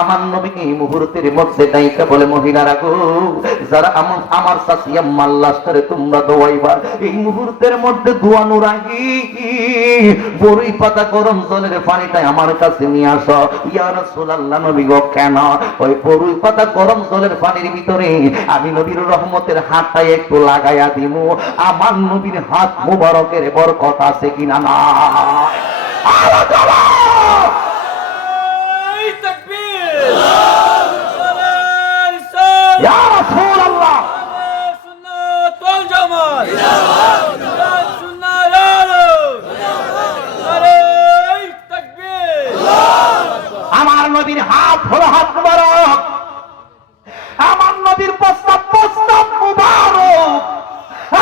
আমার নবী এই মুহূর্তের মধ্যে দাইকা বলে, মহিলারা গো, যারা আমার চাচি আম্মার লাশটারে তোমরা দোয়াইবা, এই মুহূর্তের মধ্যে দোয়ানোর আগে বড়ই পাতা গরম জলের পানিটা আমার কাছে নিয়ে আসো। ইয়া রাসূলুল্লাহ, নবী গো কেন? ওই বড়ই পাতা গরম জলের পানির ভিতরে আমি নবীর রহমতের হাতটা একটু লাগাইয়া দিমু, আমার নবীর হাত মুবারকের বরকত আছে কিনা না। ইয়া রাসূলুল্লাহ, সুন্নাত ওয়াল জামাত, সুন্নাত আরে তাকবীর। আমার নবীর হাত হলো হাত মুবারক, আমার নবীর প্রস্তাব মুবারক,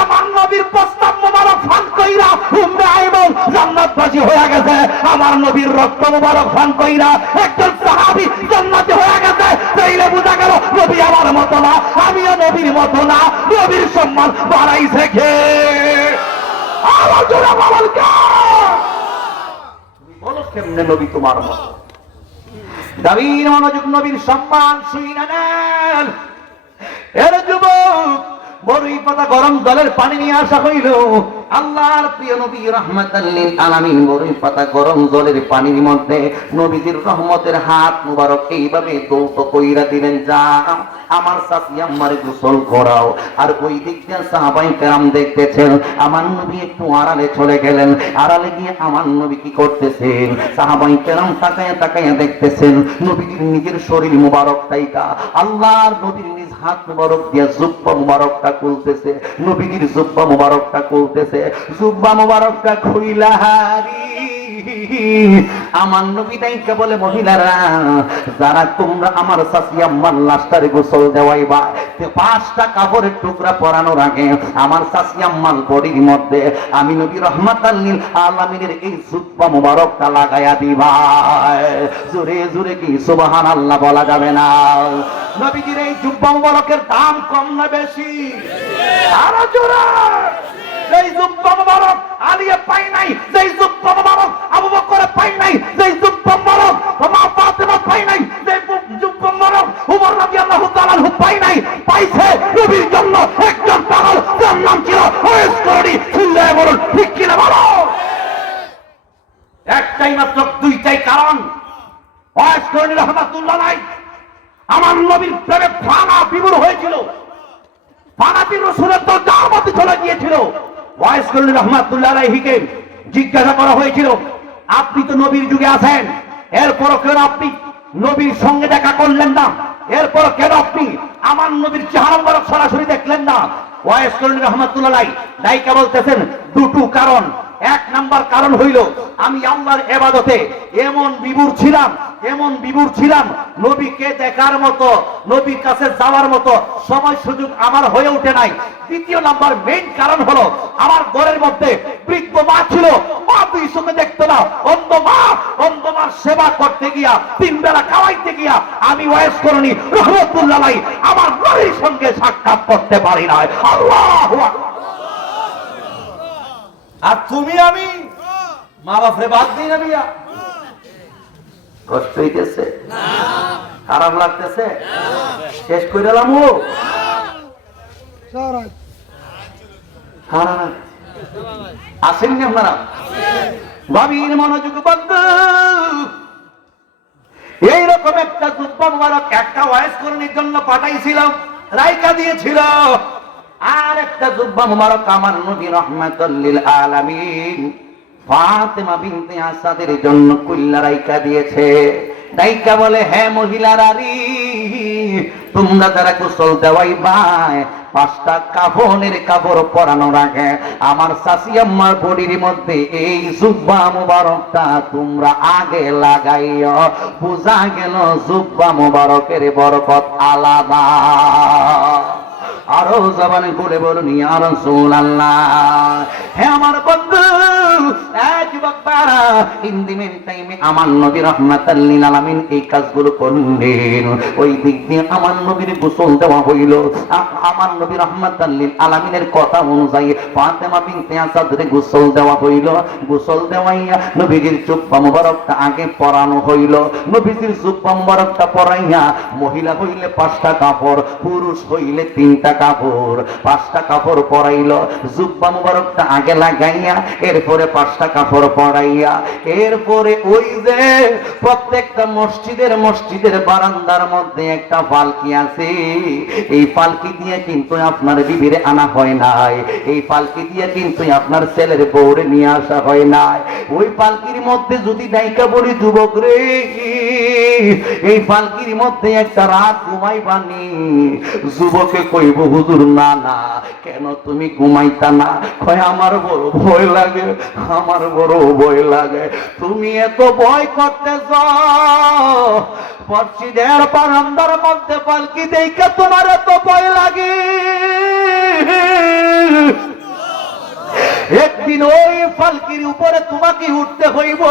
আমার নবীর প্রস্তাব মুবারক ফান কইরা উম্মে আইমান জান্নাতবাসী হয়ে গেছে। আমার নবীর রক্ত মুবারক ফান কইরা একজন সাহাবী জান্নাতি হয়ে গেছে। তাইলে বুঝা গেল নবী আমার মত না, আমিও নবীর মত না। নবীর সম্মান বাড়াইছে কে? আলোচনা বল কে? তুমি বলো কেমনে নবী তোমার মত? দাবির মনোযোগ, নবীর সম্মান শুইনা নেন। এর যুবক, বড়ই পাতা গরম জলের পানি নিয়ে আসা হইল। আল্লাহর প্রিয় নবী রাহমাতাল লিল আলামিন বড়ই পাতা গরম জলের পানির মধ্যে নবীজির রহমতের হাত মুবারক এইভাবে দৌত কইরা দিলেন, যা আমার চাচি আম্মারে গোসল করাও। আর ওই দিক দিয়ে সাহাবায়ে কেরাম দেখতেছেন, আমার নবী একটু আড়ালে চলে গেলেন। আড়ালে গিয়ে আমার নবী কি করতেছেন? সাহাবায়ে কেরাম তাকায়া তাকায়া দেখতেছেন, নবীজির নিজের শরীর মুবারক তাইকা আল্লাহর নবীর নিজ হাত মুবারক দিয়ে জুব্বা মুবারকটা খুলতেছে। নবীজির জুব্বা মুবারকটা খুলতেছে। জুব্বা মুবারকটা খুইলা হারি আমার নবী তাইকে বলে, মহিলারা যারা তোমরা আমার চাচি আম্মার লাশটারে গোসল দেওয়াইবা, 5টা কাপড়ের টুকরা পরানোর আগে আমার চাচি আম্মার বডির মধ্যে আমি নবী রহমাতাল লিল আলামিনের এই জুব্বা মুবারকটা লাগায়া দিবা। জোরে জোরে কি সুবহানাল্লাহ বলা যাবে না? নবীজির এই জুব্বা মুবারকের দাম কম না বেশি? আরো জোরে। যেই জুব্বা মুবারক আলিয়া পাই নাই, যেই জুব্বা মুবারক আবু বকর পাই নাই, যেই জুব্বা মুবারক মা ফাতেমা পাই নাই, যেই জুব্বা মুবারক ওমর রাদিয়াল্লাহু তাআলা পাই নাই, পাইছে নবীর জন্য একজন পাগল, যার নাম ছিল ওয়েস করণী। চিল্লায়ে বলুন ঠিক কিনা বলো? একটাই মাত্র, দুইটাই কারণ। ওয়েস করণী রাহমাতুল্লাহ আলাইহি আমার নবীর প্রেমে ফানা বিমূঢ় হয়েছিল, ফানাতি রাসূলের তো দাওয়াতে চলে গিয়েছিল। ওয়াইস করণী রাহমাতুল্লাহ আলাইহিকে জিজ্ঞাসা করা হয়েছিল, আপনি তো নবীর যুগে আছেন, এরপরও কেন আপনি নবীর সঙ্গে দেখা করলেন না? এরপর কেন আপনি আমার নবীর চেহারা মুবারক সরাসরি দেখলেন না? ওয়াইস করণী রাহমাতুল্লাহ আলাইহি দাইকা বলতেছেন, দুটো কারণ। 1 নাম্বার কারণ হইল, আমি আল্লাহর ইবাদতে এমন বিভোর ছিলাম, নবীকে দেখার মতো, নবীর কাছে যাওয়ার মতো সময় সুযোগ আমার হয়ে ওঠে নাই। 2 নাম্বার মেইন কারণ হলো, আমার ঘরের মধ্যে বৃদ্ধ মা ছিল, মা দুই চোখে দেখতো না। অন্ধ মার সেবা করতে গিয়া, 3 বেলা খাওয়াইতে গিয়া আমি ওয়াইস করণী রাহমাতুল্লাহ আলাইহি আমার নবীর সঙ্গে সাক্ষাৎ করতে পারি না। আল্লাহু আকবার। আর তুমি আমি মা বাপরে বাদ দিই না বিয়া? কষ্ট হইতেছে? খারাপ লাগতেছে? শেষ করে দিলাম। ও আসেননি আপনারা? গভীর মনোযোগ বন্ধু, এইরকম একটা জুব্বা মুবারক একটা ওয়াইস করণীর জন্য পাঠাইছিলাম, রাইকা দিয়েছিল। আর একটা জুব্বা মুবারক আমার নবী রাহমাতুল লিল আলামিন ফাতেমা বিনতে আসাদের জন্য কুল্লা রাইকা দিয়েছে। রাইকা বলে, হ্যাঁ মহিলারা রে, তোমরা যারা গোসল দেওয়াইবা, 5টা কাফনের কাপড় পরানোর আগে আমার চাচি আম্মার বডির মধ্যে এই জুব্বা মুবারকটা তোমরা আগে লাগাইও। বোঝা গেল জুব্বা মুবারকের বরকত আলাদা। আরো জবান খুলে বলুন ইয়া রাসূলুল্লাহ। হে আমার বন্ধু, এক যুবক বারা ইন্দিমেন টাইমে আমার নবী রাহমাতাল লিল আলামিন এই কাজগুলো করলেন। ওই দিক দিয়ে আমার নবীর গোসল দেওয়া হইল। আমার নবী রাহমাতাল লিল আলামিনের কথা অনুযায়ী ফাতেমা বিনতে আসাদরে গোসল দেওয়া হইল। গোসল দেওয়াইয়া নবীজির জুব্বা মুবারকটা আগে পরানো হইল। নবীজির জুব্বা মুবারকটা পরাইয়া মহিলা হইলে 5টা কাপড়, পুরুষ হইলে 3টা কাপড়, 5টা কাপড় পরাইল। জুব্বা মুবারকটা আগে লাগাইয়া এরপরে 5টা কাপড় পরাইয়া এরপরে ওই যে প্রত্যেকটা মসজিদের বারান্দার মধ্যে একটা পালকি আছে। এই পালকি দিয়ে কিন্তু আপনার বিবিরে আনা হয় নাই, এই পালকি দিয়ে কিন্তু আপনার ছেলের বউরে নিয়ে আসা হয় নাই। ওই পালকির মধ্যে যদি ডাইকা বলি যুবক রে, এই পালকির মধ্যে একটা রাত ঘুমাইবানি। যুবকে কইব হুজুর না না, কেন তুমি ঘুমাইতা না? কয় আমার বড় ভয় লাগে, আমার বড় ভয় লাগে। তুমি এত ভয় করতেছ, মসজিদের বারান্দার মধ্যে পালকি দেখে তোমার এত ভয় লাগে। একদিন ওই পালকির উপরে তোমাকে উঠতে হইব।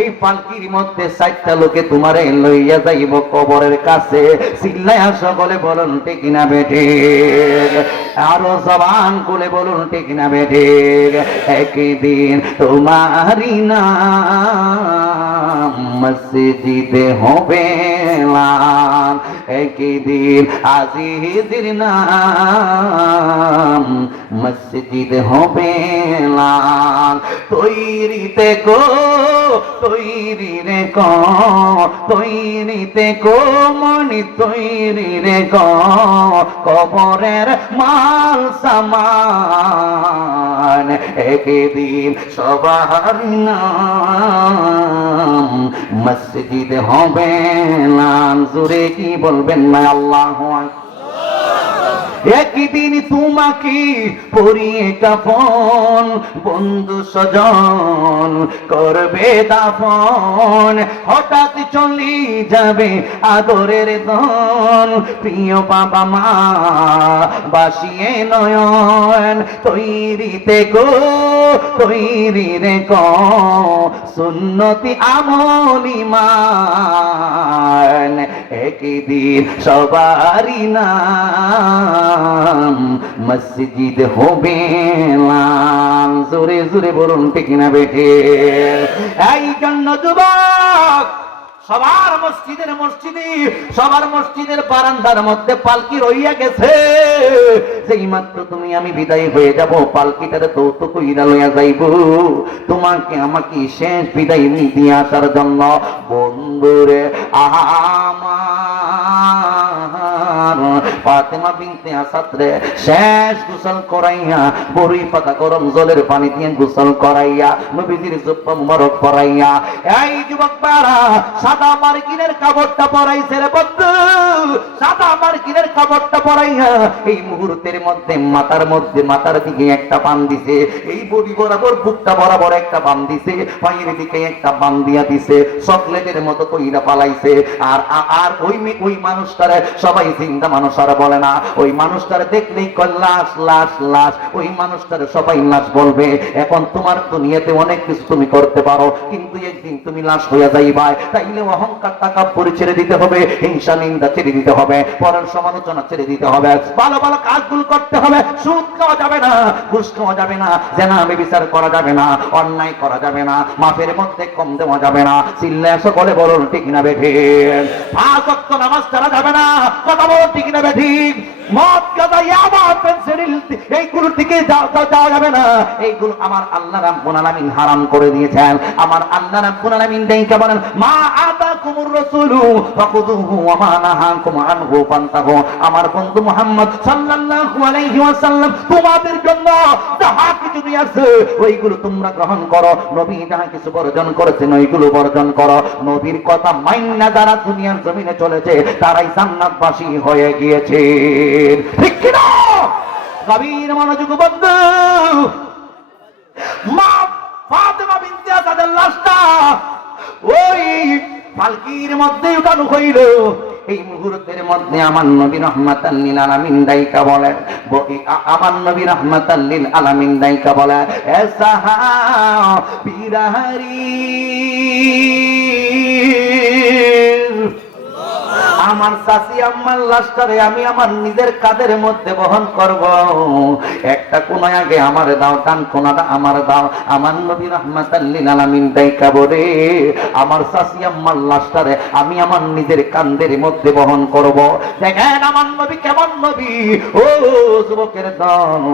এই পালকির মধ্যে 4টা লোকে তোমারে লইয়া যাইব কবরের কাছে। চিল্লায়া সকলে বলুন ঠিক না বেঠে? আরো জবান খুলে বলুন ঠিক না বেঠে? একদিন তোমারই নাম মসজিদে হবে লাল, একদিন আজিজের নাম মসজিদ হবে লাল। তৈরিতে কো, তৈরি রে কো, তৈরিতে কো মনি, তৈরি রে কো, কবরের মাল সামান একদিন সবার নাম মসজিদ হবে লাল। জোরে কি বলবেন না আল্লাহু আকবার? একদিন তোমাকে পরিয়ে কাফন, বন্ধু স্বজন করবে দাফন। হঠাৎ চলে যাবে আদরের ধন, প্রিয় বাবা মা বাসিয়ে নয়ন। তৈরিতে গো, তৈরি রে গো, সুন্নতি আমল ঈমান একদিন সবারই নাম মসজিদ হবে লাল। জোরে জোরে বলুন ঠিক না বেঠে? এই জন্য যুবক সবার মসজিদের বারান্দার মধ্যে পালকি রইয়া গেছে। যেই মাত্র তুমি আমি বিদায় হয়ে যাব, পালকিটারে দৌত কইরা লইয়া যাইব তোমাকে আমাকে শেষ বিদায় দিয়ে আসার জন্য। বন্ধুরে আমার ফাতেমা বিনতে আসাদরে শেষ গোসল করাইয়া বড়ই পাতা গরম জলের পানি দিয়ে গোসল করাইয়া নবীজির জুব্বা মুবারক পরাইয়া এই যুবক বারা সাদা মার্কিনের কাপড়টা পরাইছে রে বন্ধু। সাদা মার্কিনের কাপড়টা পরাইয়া এই মুহূর্তের মধ্যে মাথার দিকে একটা বান দিছে, এই বডি বরাবর বুকটা বরাবর একটা বান দিছে, পায়ের দিকে একটা বান দিয়া দিছে, চকলেটের মতো কইরা পালাইছে। আর আর ওই মানুষটারে সবাই জিন্দা মানুষ আর বলে না, ওই মানুষটারে দেখলেই কয় লাশ লাশ লাশ। ওই মানুষটারে সবাই লাশ বলবে। এখন তোমার দুনিয়াতে অনেক কিছু তুমি করতে পারো, কিন্তু একদিন তুমি লাশ হইয়া যাইবা। তাইলে অহংকার তাকাব্বুর ছেড়ে দিতে হবে, হিংসা নিন্দা ছেড়ে দিতে হবে, পরের সমালোচনা ছেড়ে দিতে হবে, ভালো ভালো কাজগুলো করতে হবে। সুদ খাওয়া যাবে না, ঘুষ খাওয়া যাবে না, জেনা ব্যভিচার করা যাবে না, অন্যায় করা যাবে না, মাপের মধ্যে কম দেওয়া যাবে না। চিল্লায় সকলে বলুন ঠিক না বেঠিক? 5 ওয়াক্ত নামাজ ছাড়া যাবে না, কথা বলুন ঠিক না বেঠিক? মদ গাঁজা ইয়াবা পেনসিল এইগুলোর দিকে যাওয়া যাবে না। এইগুলো আমার আল্লাহ রাব্বুল আলামিন হারাম করে দিয়েছেন। আমার আল্লাহ রাব্বুল আলামিন দেখে বলেন মা আতাকুমুর রাসূলু ফাখুযুহু ওয়া মা নাহাকুম আনহু ফান্তাহু। আমার বন্ধু মুহাম্মদ সাল্লাল্লাহু আলাইহি ওয়াসাল্লাম তোমাদের জন্য যাহা কিছু নিয়ে আসে ওইগুলো তোমরা গ্রহণ করো। নবী যাহা কিছু বর্জন করেছেন ওইগুলো বর্জন করো। নবীর কথা মাইন্না যারা দুনিয়ার জমিনে চলেছে তারাই জান্নাতবাসী হয়ে গিয়েছে। ঠিক কি না? গভীর মনোযোগ বন্ধু, মা ফাতেমা বিনতে আসাদের লাশটা ওই পালকির মধ্যে উঠানো হইল। এই মুহূর্তের মধ্যে আমার নবী রাহমাতাল লিল আলামিন দাইকা বলেন, আমার নবী রাহমাতাল লিল আলামিন দাইকা বলেন, এ সাহাবীরারি আমার চাচি আম্মার লাশটারে আমি আমার নিজের কাঁধের মধ্যে বহন করব। একটা কোনায় আগে আমার দাও, ডান কোনাটা আমার দাও। আমার নবী রাহমাতাল লিল আলামিন দাইকা বলে, আমার চাচি আম্মার লাশটারে আমি আমার নিজের কাঁধের মধ্যে বহন করব। দেখেন আমার নবী কেমন নবী। ও যুবকের দল,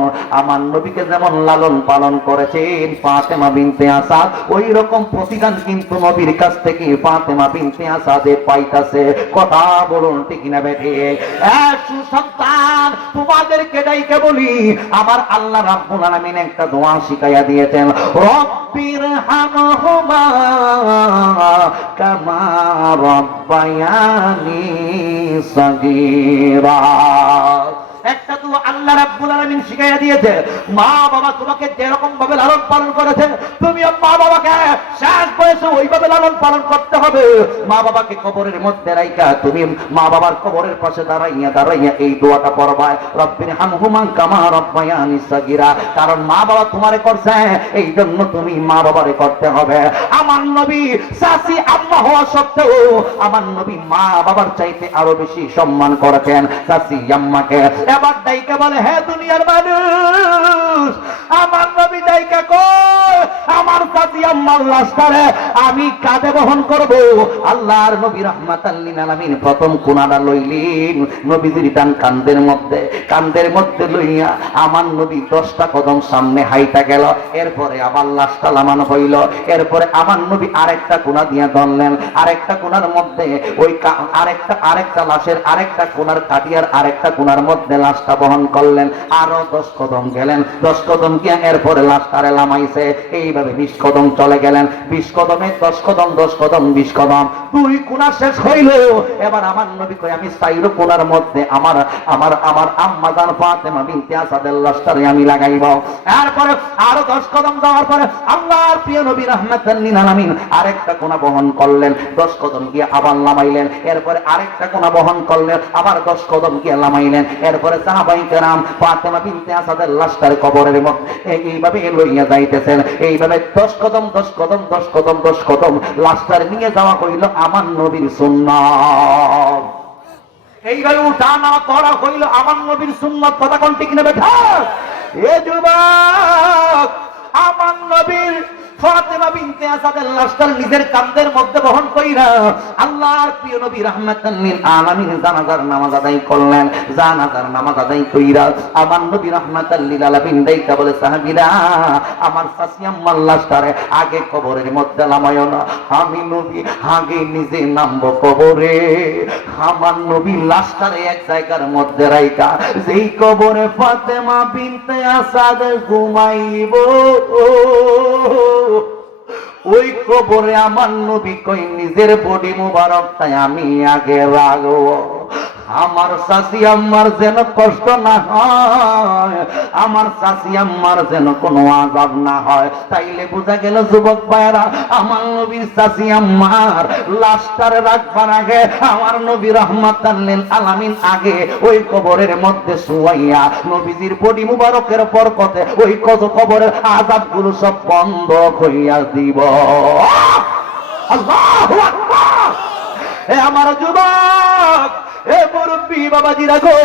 আমার নবীকে যেমন লালন পালন করেছেন ফাতেমা বিনতে আসাদ, ওই রকম প্রতিদান কিন্তু নবীর কাছ থেকে ফাতেমা বিনতে আসাদে পাইতাছে। কথা বলুন ঠিক না বেঠে? সুসন্তান তোমাদেরকে ডাইকে বলি, আমার আল্লাহ রাব্বুল আলামিন একটা দোয়া শিখাইয়া দিয়েছেন, রব্বির হামহুমা কামা রাব্বায়ানি সাগীরা। একটা দোয়া আল্লাহ রাব্বুল আলামিন শিখাইয়া দিয়েছে, মা বাবা তোমাকে যেরকম ভাবে লালন পালন করেছে, তুমিও মা বাবাকে শেষ বয়সে ওইভাবে লালন পালন করতে হবে। মা বাবাকে কবরের মধ্যে রাইখা তুমি মা বাবার কবরের পাশে দাঁড়াইয়া দাঁড়াইয়া এই দোয়াটা পড়বা, রব্বির হামহুমা কামা রাব্বায়ানি সাগীরা। কারণ মা বাবা তোমারে করছে, এই জন্য তুমি মা বাবারে করতে হবে। আমার নবী চাচি আম্মা হওয়া সত্ত্বেও আমার নবী মা বাবার চাইতে আরো বেশি সম্মান করেছেন চাচি আম্মাকে। এবার ডাইকা বলে, হে দুনিয়ার মানুষ, আমার নবী ডাইকা কই আমার চাচি আম্মার লাশটারে আমি কাঁধে বহন করব। আল্লাহর নবী রাহমাতাল লিল আলামিন প্রথম কোনাডা লইলেন নবীজির ডান কাঁধের মধ্যে লইয়া আমার নবী 10টা কদম সামনে হাইটা গেল। এরপরে আবার লাশটা লামানো হইল। এরপরে আমার নবী আরেকটা কোনা দিয়ে ধরলেন, আরেকটা কোনার মধ্যে ওই আরেকটা লাশের আরেকটা কোনার কাটিয়ার আরেকটা কোনার মধ্যে লাশটা বহন করলেন। আরো 10 কদম গেলেন, 10 কদম গিয়া এরপরে লাশটারে লামাইছে। এইভাবে 20 কদম চলে গেলেন। 20 কদমে 10 কদম, 10 কদম 20 কদম, 2 কোনা শেষ হইল। এবার আমার নবী কই আমি 4 কোনার মধ্যে আমার আম্মা জান ফাতেমা বিনতে আসাদের লাশটারে আমি লাগাইব। এরপরে আরো 10 কদম যাওয়ার পরে আল্লাহর প্রিয় নবী রাহমাতাল লিল আলামিন আরেকটা কোনা বহন করলেন, 10 কদম গিয়ে আবার লামাইলেন। এরপরে আরেকটা কোনা বহন করলেন, আবার 10 কদম গিয়ে লামাইলেন। এরপরে সাহাবায়ে কেরাম ফাতেমা বিনতে আসাদের লাশটার কবরের মধ্যে এইভাবে লইয়া যাইতেছেন। এইভাবে 10 কদম 10 কদম 10 কদম 10 কদম লাশটার নিয়ে যাওয়া হইল আমার নবীর সুন্নাত। এইভাবে উঠা নামা করা হইল আমার নবীর সুন্নাত। কথা কোন ঠিক নেবে? এ যুবক, আমার নবীর ফাতেমা বিনতে আসাদের লাশটার নিজের কাঁধের মধ্যে বহন কইরা আল্লাহর প্রিয় নবী রাহমাতাল লিল আলামিন জানাজার নামাজ আদায় করলেন। জানাজার নামাজ আদায় কইরা আমার নবী রাহমাতাল লিল আলামিন দাইকা বলে, সাহাবীরা আমার চাচি আম্মার লাশটারে আগে কবরের মধ্যে নামায়ো না, আমি নবী আগে নিজে নামবো কবরে। আমার নবী লাশটারে এক জায়গার মধ্যে রাইখা যেই কবরে ফাতেমা বিনতে আসাদ ঘুমাইব, ওই কবরে আমার নবী কই নিজের বডি মুবারকটাই আমি আগে রাখবো। আমার চাচি আম্মার যেন কষ্ট না হয়, আমার চাচি আম্মার যেন কোনো আযাব না হয়। তাইলে বোঝা গেল যুবক ভাইরা, আমার নবীর চাচি আম্মার লাশটারে রাখবার আগে আমার নবী রাহমাতাল লিল আলামিন আগে ওই কবরের মধ্যে শুয়াইয়া নবীজির বডি মুবারকের বরকতে ওই কবরের আযাবগুলো সব বন্ধ হইয়া দিব। আল্লাহু আকবার। এ আমার যুবক, এ মুরব্বি বাবাজিরা গো,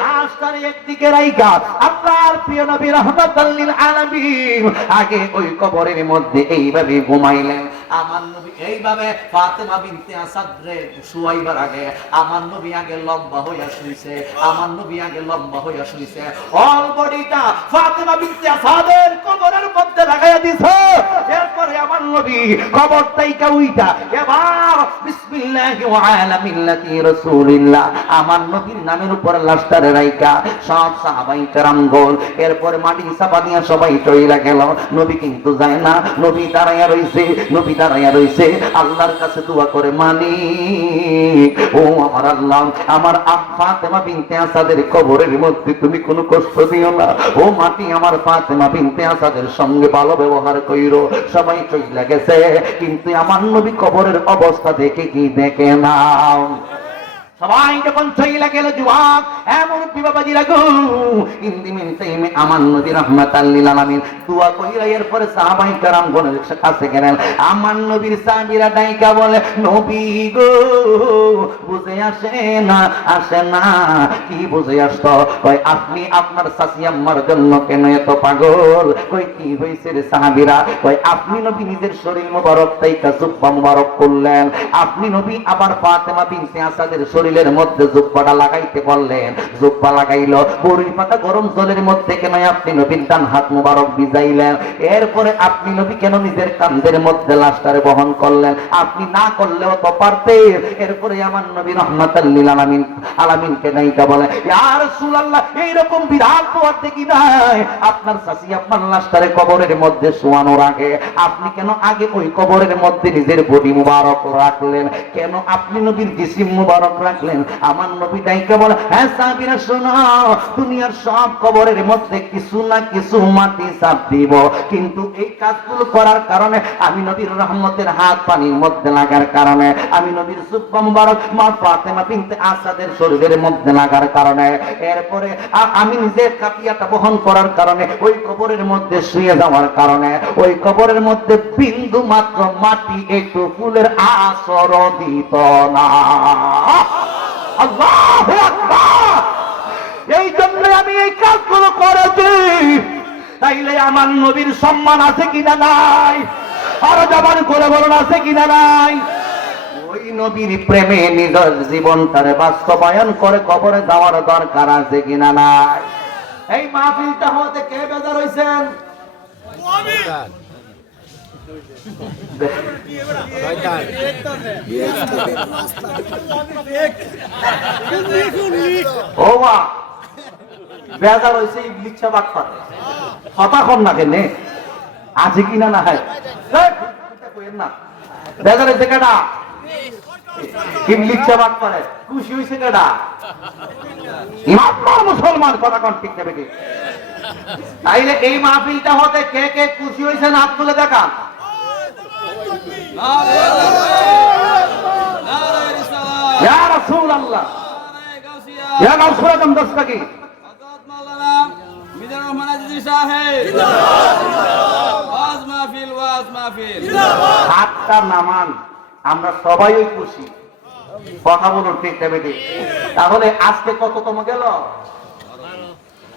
লাশটারে একদিকে রাইখা আল্লাহর প্রিয় নবী রাহমাতাল লিল আলামিন আগে ওই কবরের মধ্যে এইভাবে ঘুমাইলেন। আমার নবী এইভাবে ফাতেমা বিনতে আসাদ রে শুয়াইবার আগে আমার নবী আগে লম্বা হইয়া শুইছে। আমার নবী আগে লম্বা হইয়া শুইছে, অল বডিটা ফাতেমা বিনতে আসাদের কবরের মধ্যে লাগাইয়া দিছে। এরপরে আমার নবী কবর থেকে উইঠা এবার বিসমিল্লাহি ওয়া আলা মিল্লাতি রাসূলিল্লাহ আমার নবীর নামের উপর লাশটারে রাইখা সব সাহাবায়ে কেরাম গোল। এরপরে মাটি চাপা দিয়া সবাই চইলা গেল। নবী কিন্তু যায় না, নবী দাঁড়াইয়া রইছে আল্লাহর কাছে দোয়া করে, মালিক ও আমার আল্লাহ, আমার ফাতেমা বিনতে আসাদের কবরের মধ্যে তুমি কোনো কষ্ট দিও না। ও মাটি আমার ফাতেমা বিনতে আসাদের সঙ্গে ভালো ব্যবহার কইরো। সবাই চইলা গেছে, কিন্তু আমার নবী কবরের অবস্থা দেখে কি দেখে না। সবাই যখন চইলা গেল যুবক এমন বিবাবাজিরা গো ইন্দিমিন টাইমে আমার নবী রাহমাতাল লিল আলামিন দোয়া কইরা এরপরে সাহাবায়ে কেরাম গণের কাছে গেলেন আমার নবীর সাহাবীরা ডাইকা বলে নবী গো বুঝে আসে না কি বুঝে আসতো কই আপনি আপনার চাচি আম্মার জন্য কেন এত পাগল কই কি হইছে রে সাহাবীরা কই আপনি নবী নিজের শরীর মোবারক তাইকা জুব্বা মোবারক করলেন আপনি নবী আবার ফাতেমা বিনতে আসাদের শরীরের মধ্যে জুব্বাটা লাগাইতে বললেন জুব্বা লাগাইলো বড়ি পাতা গরম জলের মধ্যে কেন আপনি নবীর ডান হাত মোবারক ভিজাইলেন এরপরে আপনি নবী কেন নিজের কাঁধের মধ্যে লাশটারে বহন করলেন আপনি না করলেও তো পারতেন এরপরে আমার নবী রাহমাতাল লিল আলামিনকে নাইকা বলে ইয়া রাসূলুল্লাহ এইরকম বিরাট তো আর দেখি নাই আপনার চাচি আপনার লাশটারে কবরের মধ্যে শোয়ানোর আগে আপনি কেন আগে ওই কবরের মধ্যে নিজের বডি মুবারক রাখলেন কেন আপনি নবীর জিসিম মুবারক রাখলেন আমার নবী ডাইকা বলে হ্যাঁ সাহাবীরা শোনো দুনিয়ার সব কবরের মধ্যে কিছু না কিছু মাটি চাপ দিব কিন্তু এই কাজগুলো করার কারণে আমি নবীর রহমতের হাত পানির মধ্যে লাগার কারণে আমি নবীর জুব্বা মুবারক মা ফাতেমা বিনতে আসাদের শরীরের মধ্যে লাগার কারণে এরপরে আমি নিজের কাটিয়াটা বহন করার কারণে ওই কবরের মধ্যে শুয়ে যাওয়ার কারণে ওই কবরের মধ্যে বিন্দু মাত্র মাটি একটু ফুলের আসর দিত না আল্লাহু আকবার এই জন্য আমি এই কাজগুলো করেছি তাইলে আমার নবীর সম্মান আছে কিনা নাই আর জবান করে বলুন আছে কিনা নাই ওই নবীর প্রেমে নিজের জীবনটারে বাস্তবায়ন করে কবরে যাওয়ার দরকার আছে কিনা নাই এই মাহফিলটা হতে কে বেজার হইছেন ও মা বেজার হইছে ইবলিস বাক পারে কথা কম না কেনে আছে কিনা না হয় কইেন না বেজার হইছে কেডা ইবলিস বাক পারে খুশি হইছে কেডা ইমানদার মুসলমান কথা কোন ঠিক নেবে কি তাইলে এই মাহফিলটা হতে কে কে খুশি হইছেন হাত তুলে দেখান ইয়া রাসূলুল্লাহ ইয়া গাউসুল আজম দস্তগীর হযরত মাওলানা মিজানুর রহমান আজিজি সাহেব জিন্দাবাদ ওয়াজ মাহফিল জিন্দাবাদ হাতটা নামান আমরা সবাই খুশি কথা বলুন ঠিক নেবে ঠিক তাহলে আজকে কততম গেল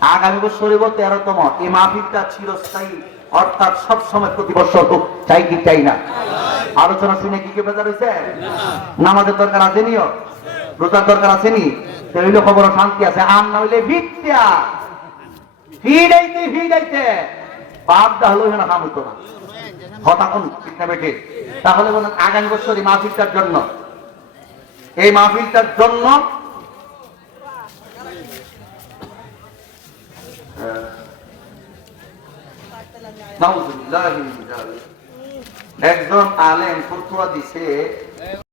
আগামী বছর 13তম এই মাহফিলটা চিরস্থায়ী অর্থাৎ সব সময় প্রতি বছর হোক চাই কি চাই না আলোচনা শুনে কি বেজার হয়েছে নামাজের দরকার আছে নিও রোজার দরকার আছে নি তাহলে খবর শান্তি আছে আর না হইলে ভিক্ষা ভিড়াইতে বাপ দা হলো না কাম হতো না কথা কোন ঠিক না বেঠে তাহলে বলেন আগামী বছর এই মাহফিলটার জন্য একজন আলেম ফতোয়া দিছে